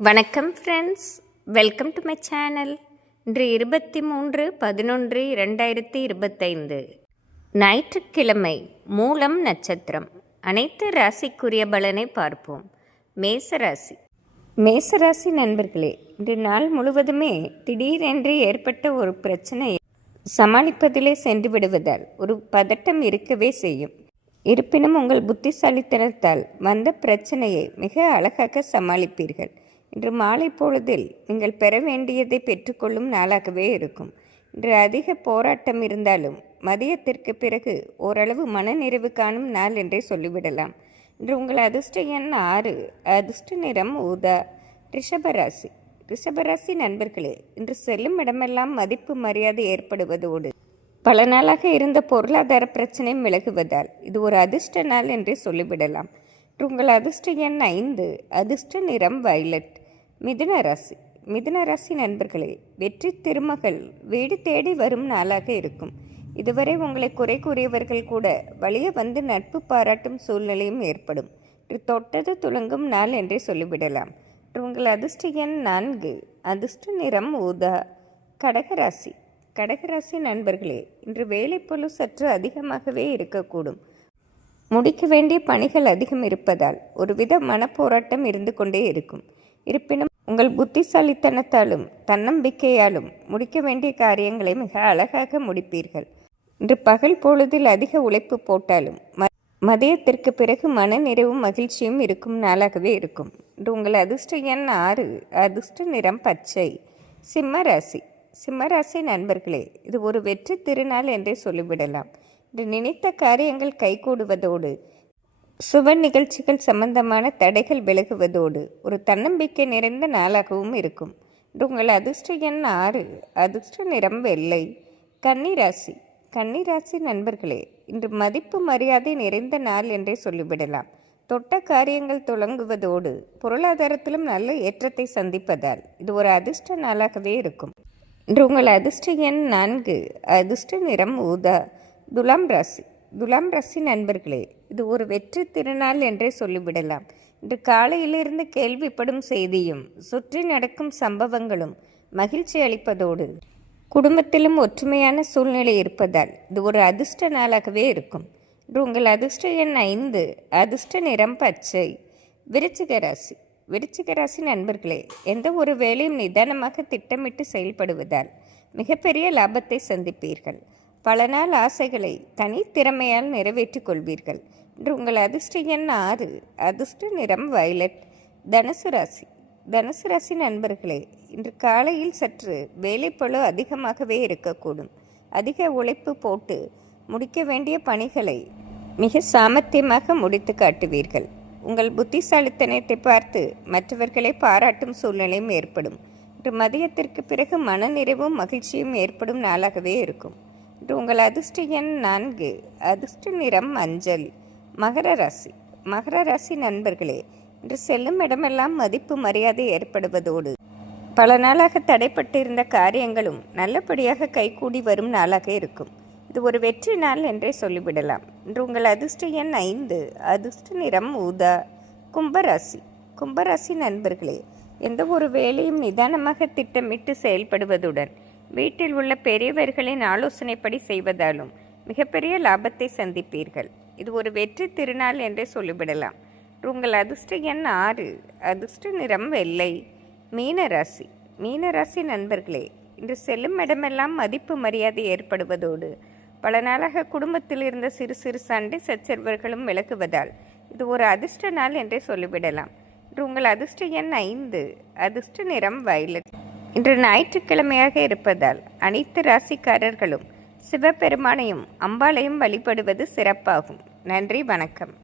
வணக்கம் friends welcome to my channel இன்று இருபத்தி மூன்று பதினொன்று இரண்டாயிரத்தி இருபத்தைந்து. ஞாயிற்றுக்கிழமை மூலம் நட்சத்திரம். அனைத்து ராசிக்குரிய பலனை பார்ப்போம். மேசராசி. மேசராசி நண்பர்களே இன்று நாள் முழுவதுமே திடீரென்று ஏற்பட்ட ஒரு பிரச்சனையை சமாளிப்பதிலே சென்று விடுவதால் ஒரு பதட்டம் இருக்கவே செய்யும். இருப்பினும் உங்கள் புத்திசாலித்தனத்தால் வந்த பிரச்சனையை மிக அழகாக சமாளிப்பீர்கள். இன்று மாலை பொழுதில் நீங்கள் பெற வேண்டியதை பெற்றுக்கொள்ளும் நாளாகவே இருக்கும். இன்று அதிக போராட்டம் இருந்தாலும் மதியத்திற்கு பிறகு ஓரளவு மனநிறைவு காணும் நாள் என்றே சொல்லிவிடலாம். இன்று உங்கள் அதிர்ஷ்ட எண் ஆறு அதிர்ஷ்ட நிறம் ஊதா ரிஷபராசி. ரிஷபராசி நண்பர்களே இன்று செல்லும் இடமெல்லாம் மதிப்பு மரியாதை ஏற்படுவதோடு பல நாளாக இருந்த பொருளாதார பிரச்சனை விலகுவதால் இது ஒரு அதிர்ஷ்ட நாள் என்றே சொல்லிவிடலாம். உங்கள் அதிர்ஷ்ட எண் ஐந்து அதிர்ஷ்ட நிறம் வயலட். மிதுன ராசி. மிதுன ராசி நண்பர்களே வெற்றி திருமகள் வீடு தேடி வரும் நாளாக இருக்கும். இதுவரை உங்களை குறை கூறியவர்கள் கூட வழியே வந்து நட்பு பாராட்டும் சூழ்நிலையும் ஏற்படும். தொட்டது துளங்கும் நாள் என்றே சொல்லிவிடலாம். உங்கள் அதிர்ஷ்ட எண் நான்கு அதிர்ஷ்ட நிறம் ஊதா. கடகராசி கடகராசி நண்பர்களே இன்று வேலைப்பொழு சற்று அதிகமாகவே இருக்கக்கூடும். முடிக்க வேண்டிய பணிகள் அதிகம் இருப்பதால் ஒருவித மனப்போராட்டம் இருந்து கொண்டே இருக்கும். இருப்பினும் உங்கள் புத்திசாலித்தனத்தாலும் தன்னம்பிக்கையாலும் முடிக்க வேண்டிய காரியங்களை மிக அழகாக முடிப்பீர்கள். இன்று பகல் பொழுதில் அதிக உழைப்பு போட்டாலும் மதியத்திற்கு பிறகு மனநிறைவும் மகிழ்ச்சியும் இருக்கும் நாளாகவே இருக்கும். இன்று உங்கள் அதிர்ஷ்ட எண் ஆறு அதிர்ஷ்ட நிறம் பச்சை. சிம்ம ராசி. சிம்மராசி நண்பர்களே இது ஒரு வெற்றி திருநாள் என்றே சொல்லிவிடலாம். இன்று நினைத்த காரியங்கள் கைகூடுவதோடு சுப நிகழ்ச்சிகள் சம்பந்தமான தடைகள் விலகுவதோடு ஒரு தன்னம்பிக்கை நிறைந்த நாளாகவும் இருக்கும். உங்கள் அதிர்ஷ்ட எண் ஆறு அதிர்ஷ்ட நிறம் வெள்ளை. கன்னிராசி. கன்னிராசி நண்பர்களே இன்று மதிப்பு மரியாதை நிறைந்த நாள் என்றே சொல்லிவிடலாம். தொட்ட காரியங்கள் தொடங்குவதோடு பொருளாதாரத்திலும் நல்ல ஏற்றத்தை சந்திப்பதால் இது ஒரு அதிர்ஷ்ட நாளாகவே இருக்கும். இன்று உங்கள் அதிர்ஷ்ட எண் நான்கு அதிர்ஷ்ட நிறம் ஊதா. துலாம் ராசி. துலாம் ராசி நண்பர்களே இது ஒரு வெற்றி திருநாள் என்றே சொல்லிவிடலாம். இன்று காலையிலிருந்து கேள்விப்படும் செய்தியும் சுற்றி நடக்கும் சம்பவங்களும் மகிழ்ச்சி அளிப்பதோடு குடும்பத்திலும் ஒற்றுமையான சூழ்நிலை இருப்பதால் இது ஒரு அதிர்ஷ்ட நாளாகவே இருக்கும். இன்று உங்கள் அதிர்ஷ்ட எண் ஐந்து அதிர்ஷ்ட நிறம் பச்சை. விருச்சிக ராசி விருச்சிக ராசி நண்பர்களே எந்த ஒரு வேலையும் நிதானமாக திட்டமிட்டு செயல்படுவதால் மிகப்பெரிய லாபத்தை சந்திப்பீர்கள். பல நாள் ஆசைகளை தனித்திறமையால் நிறைவேற்றிக் கொள்வீர்கள் இன்று உங்கள் அதிர்ஷ்ட எண் ஆறு அதிர்ஷ்ட நிறம் வயலட் தனுசு ராசி. தனுசு ராசி நண்பர்களே இன்று காலையில் சற்று வேலைப்பழு அதிகமாகவே இருக்கக்கூடும். அதிக உழைப்பு போட்டு முடிக்க வேண்டிய பணிகளை மிக சாமர்த்தியமாக முடித்து காட்டுவீர்கள். உங்கள் புத்திசாலித்தனத்தை பார்த்து மற்றவர்களை பாராட்டும் சூழ்நிலையும் ஏற்படும். இன்று மதியத்திற்கு பிறகு மனநிறைவும் மகிழ்ச்சியும் ஏற்படும் நாளாகவே இருக்கும். இன்று உங்கள் அதிர்ஷ்ட எண் நான்கு. அதிர்ஷ்ட நிறம் மஞ்சள். மகர ராசி. மகர ராசி நண்பர்களே இன்று செல்லும் இடமெல்லாம் மதிப்பு மரியாதை ஏற்படுவதோடு. பல நாளாக தடைப்பட்டிருந்த காரியங்களும் நல்லபடியாக கைகூடி வரும் நாளாக இருக்கும். இது ஒரு வெற்றி நாள் என்றே சொல்லிவிடலாம். இன்று உங்கள் அதிர்ஷ்ட எண் ஐந்து. அதிர்ஷ்ட நிறம் ஊதா. கும்பராசி. கும்பராசி நண்பர்களே எந்த ஒரு வேலையும் நிதானமாக திட்டமிட்டு செயல்படுவதுடன் வீட்டில் உள்ள பெரியவர்களின் ஆலோசனைப்படி செய்வதாலும் மிகப்பெரிய லாபத்தை சந்திப்பீர்கள். இது ஒரு வெற்றி திருநாள் என்றே சொல்லிவிடலாம். உங்கள் அதிர்ஷ்ட எண் ஆறு. அதிர்ஷ்ட நிறம் வெள்ளை. மீனராசி மீனராசி நண்பர்களே இன்று செல்லும் இடமெல்லாம் மதிப்பு மரியாதை ஏற்படுவதோடு பல நாளாக குடும்பத்தில் இருந்த சிறு சிறு சண்டை சச்சரவர்களும் விளக்குவதால் இது ஒரு அதிர்ஷ்ட நாள் என்றே சொல்லிவிடலாம். இன்று உங்கள் அதிர்ஷ்ட எண் ஐந்து. அதிர்ஷ்ட நிறம் வயலட். இன்று ஞாயிற்றுக்கிழமையாக இருப்பதால் அனைத்து ராசிக்காரர்களும் சிவபெருமானையும் அம்பாளையும் வழிபடுவது சிறப்பாகும். நன்றி வணக்கம்.